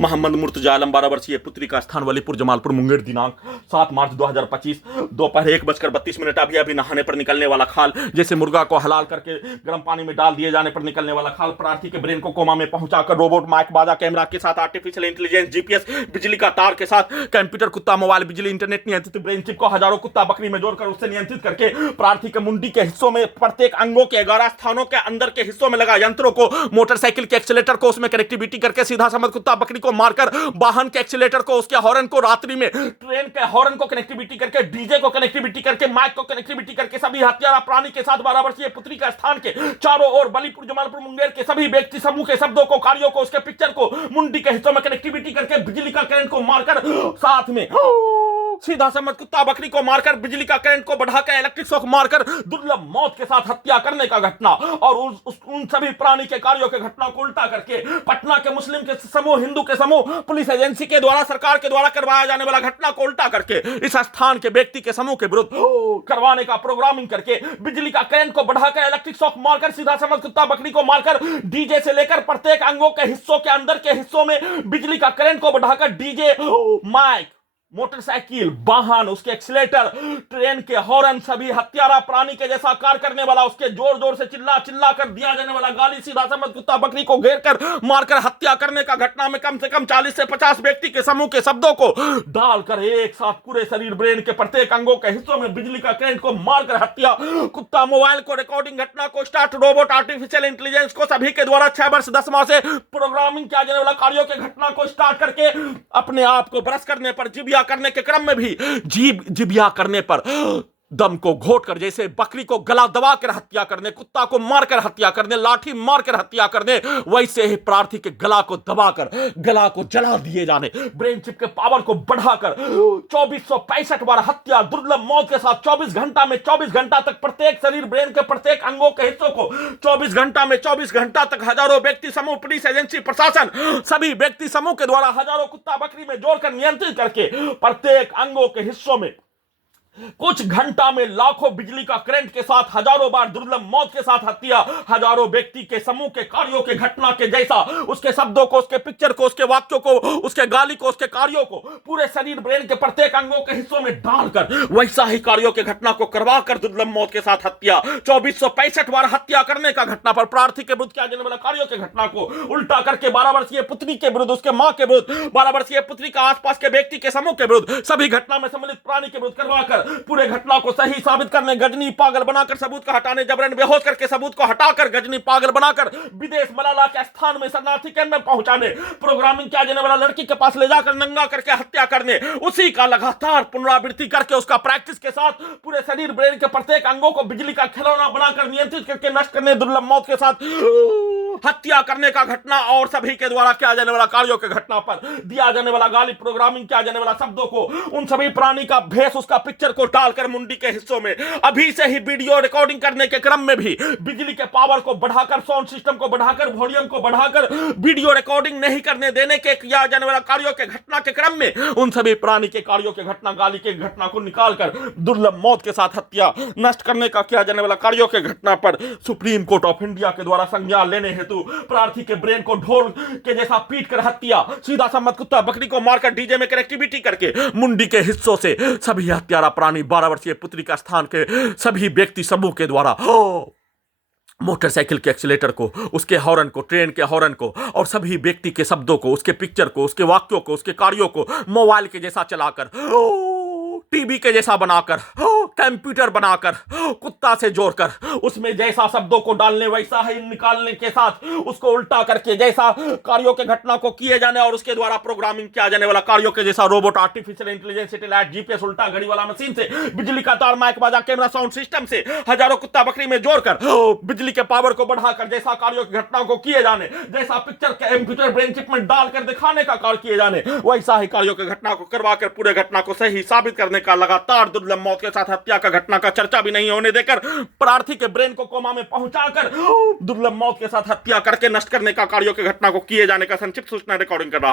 मोहम्मद मुर्तजा आलम 12 वर्षीय पुत्री का स्थान वलीपुर जमालपुर मुंगेर दिनांक 7 मार्च 2025 दोपहर 1:32 अभी अभी नहाने पर निकलने वाला खाल, जैसे मुर्गा को हलाल करके गर्म पानी में डाल दिए जाने पर निकलने वाला खाल, प्रार्थी के ब्रेन को कोमा में पहुंचाकर रोबोट, माइक, बाजा, कैमरा के साथ आर्टिफिशियल इंटेलिजेंस, जीपीएस, बिजली का तार के साथ कंप्यूटर, कुत्ता, मोबाइल, बिजली, इंटरनेट नियंत्रित ब्रेन चिप को हजारों कुत्ता बकरी में जोड़कर उससे नियंत्रित करके प्रार्थी के मुंडी के हिस्सों में प्रत्येक अंगों के 11 स्थानों के अंदर के हिस्सों में लगा यंत्रों को, मोटरसाइकिल के एक्सीलेटर को उसमें कनेक्टिविटी करके सीधा समझ कुत्ता बकरी को मारकर, वाहन के एक्सीलेटर को, उसके हॉर्न को, रात्रि में ट्रेन के हॉर्न को कनेक्टिविटी करके, डीजे को कनेक्टिविटी करके, माइक को कनेक्टिविटी करके सभी हत्यारा प्राणी के साथ 12 वर्षीय पुत्री का स्थान के चारों ओर वलीपुर जमालपुर मुंगेर के सभी व्यक्ति समूह के शब्दों को, कार्यों को, उसके पिक्चर को मुंडी के हिस्सों में कनेक्टिविटी करके बिजली का करंट को मारकर, साथ में सीधा समझ कुत्ता बकरी को मारकर, बिजली का करंट को बढ़ाकर, इलेक्ट्रिक शॉक मारकर दुर्लभ मौत के साथ हत्या करने का घटना, और उन सभी प्राणी के कार्यों के घटना को उल्टा करके पटना के मुस्लिम के समूह, हिंदू के समूह, पुलिस एजेंसी के द्वारा, सरकार के द्वारा करवाया जाने वाला घटना को उल्टा करके इस स्थान के व्यक्ति के समूह के विरुद्ध करवाने का प्रोग्रामिंग करके, बिजली का करंट को बढ़ाकर, इलेक्ट्रिक शॉक मारकर, सीधा समझ कुत्ता बकरी को मारकर, डीजे से लेकर प्रत्येक अंगों के हिस्सों के अंदर के हिस्सों में बिजली का करंट को बढ़ाकर, डीजे, माइक, मोटरसाइकिल, वाहन, उसके एक्सीलेटर, ट्रेन के हॉर्न, सभी हत्यारा प्राणी के जैसा कार्य करने वाला, उसके जोर जोर से चिल्ला चिल्ला कर दिया जाने वाला गाली, सीधा समझ कुत्ता बकरी को घेर कर मारकर हत्या करने का घटना में कम से कम 40 से 50 व्यक्ति के समूह के शब्दों को डालकर एक साथ पूरे शरीर, ब्रेन के प्रत्येक अंगों के हिस्सों में बिजली का करंट को मारकर हत्या, कुत्ता, मोबाइल को, रिकॉर्डिंग घटना को, स्टार्ट, रोबोट, आर्टिफिशियल इंटेलिजेंस को, सभी के द्वारा 6 वर्ष 10 माह से प्रोग्रामिंग किया जाने वाला कार्यों के घटना को स्टार्ट करके अपने आप को ब्रश करने पर, जिबिया करने के क्रम में भी जिबिया करने पर दम को घोटकर, जैसे बकरी को गला दबा कर हत्या करने, कुत्ता को मारकर हत्या करने, लाठी मारकर हत्या करने, वैसे ही प्रार्थी के गला को दबाकर गला को जला दिए जाने, ब्रेन चिप के पावर को बढ़ाकर 2465 बार हत्या दुर्लभ मौत के साथ 24 घंटा में 24 घंटा तक प्रत्येक शरीर, ब्रेन के प्रत्येक अंगों के हिस्सों को 24 घंटा में 24 घंटा तक हजारों व्यक्ति समूह, पुलिस एजेंसी, प्रशासन, सभी व्यक्ति समूह के द्वारा हजारों कुत्ता बकरी में जोड़कर नियंत्रित करके प्रत्येक अंगों के हिस्सों में कुछ घंटा में लाखों बिजली का करंट के साथ हजारों बार दुर्लभ मौत के साथ हत्या, हजारों व्यक्ति के समूह के कार्यों के घटना के जैसा, उसके शब्दों को, उसके पिक्चर को, उसके वाक्यों को, उसके गाली को, उसके कार्यों को पूरे शरीर, ब्रेन के प्रत्येक अंगों के हिस्सों में डालकर वैसा ही कार्यों के घटना को करवा कर दुर्लभ मौत के साथ हत्या, 2465 बार हत्या करने का घटना पर प्रार्थी के विरुद्ध किया जाने वाला कार्यों के घटना को उल्टा करके 12 वर्षीय पुत्री के विरुद्ध, उसके मां के विरुद्ध, 12 वर्षीय पुत्री का आसपास के व्यक्ति के समूह के विरुद्ध, सभी घटना में सम्मिलित प्राणी के विरुद्ध करवाकर पूरे घटना को सही साबित करने, गजनी पागल बनाकर सबूत का हटाने, जबरन बेहोश करके सबूत को हटाकर गजनी पागल बनाकर विदेश मलाला के स्थान में शरणार्थी केंद्र में पहुंचाने, प्रोग्रामिंग किया जाने वाला लड़की के पास ले जाकर नंगा करके हत्या करने, उसी का लगातार पुनरावृत्ति करके उसका प्रैक्टिस के साथ पूरे शरीर, ब्रेन के प्रत्येक अंगों को बिजली का खिलौना बनाकर नियंत्रित करके नष्ट करने, दुर्लभ मौत के साथ हत्या करने का घटना, और सभी के द्वारा किया जाने वाला कार्यों के घटना पर दिया जाने वाला गाली, प्रोग्रामिंग किया जाने वाला शब्दों को, उन सभी प्राणी का भेष, उसका पिक्चर को डालकर मुंडी के हिस्सों में अभी से ही वीडियो रिकॉर्डिंग करने के क्रम में भी बिजली के पावर को बढ़ाकर, साउंड सिस्टम को बढ़ाकर, वॉल्यूम को बढ़ाकर वीडियो रिकॉर्डिंग नहीं करने देने के किया जाने वाला कार्यों के घटना के क्रम में उन सभी प्राणी के कार्यों के घटना, गाली के घटना को निकालकर दुर्लभ मौत के साथ हत्या नष्ट करने का किया जाने वाला कार्यों के घटना पर सुप्रीम कोर्ट ऑफ इंडिया के द्वारा संज्ञान लेने हेतु प्रार्थी के ब्रेन को ढोल के जैसा पीट कर हत्या, सीधा समझ कुत्ता बकरी को मारकर डीजे में कनेक्टिविटी करके मुंडी के हिस्सों से सभी हत्यारा प्राणी 12 वर्षीय पुत्री का स्थान के सभी व्यक्ति समूह के द्वारा मोटरसाइकिल के एक्सीलेटर को, उसके हॉर्न को, ट्रेन के हॉर्न को, और सभी व्यक्ति के शब्दों को, उसके पिक्चर को, उसके वाक्यों को, उसके कार्यों को मोबाइल के जैसा चलाकर, टीवी के जैसा बनाकर, कंप्यूटर बनाकर, कुत्ता से जोड़कर उसमें जैसा शब्दों को डालने वैसा ही निकालने के साथ उसको उल्टा करके जैसा कार्यों के घटना को किए जाने और उसके द्वारा प्रोग्रामिंग किया जाने वाला कार्यों के जैसा robot, artificial intelligence, satellite, GPS, उल्टा घड़ी वाला मशीन से, बिजली का तार, माइक, बाजा, कैमरा, साउंड सिस्टम से हजारों कुत्ता बकरी में जोड़कर बिजली के पावर को बढ़ाकर जैसा कार्यों की घटना को किए जाने, जैसा पिक्चर कंप्यूटर ब्रेन चिप में डालकर दिखाने का कार्य किए जाने, वैसा ही कार्यों की घटना को करवाकर पूरे घटना को सही साबित करने का लगातार दुर्लभ मौत के साथ हत्या का घटना का चर्चा भी नहीं होने देकर प्रार्थी के ब्रेन को कोमा में पहुंचाकर दुर्लभ मौत के साथ हत्या करके नष्ट करने का कार्यों की घटना को किए जाने का संक्षिप्त सूचना रिकॉर्डिंग कर रहा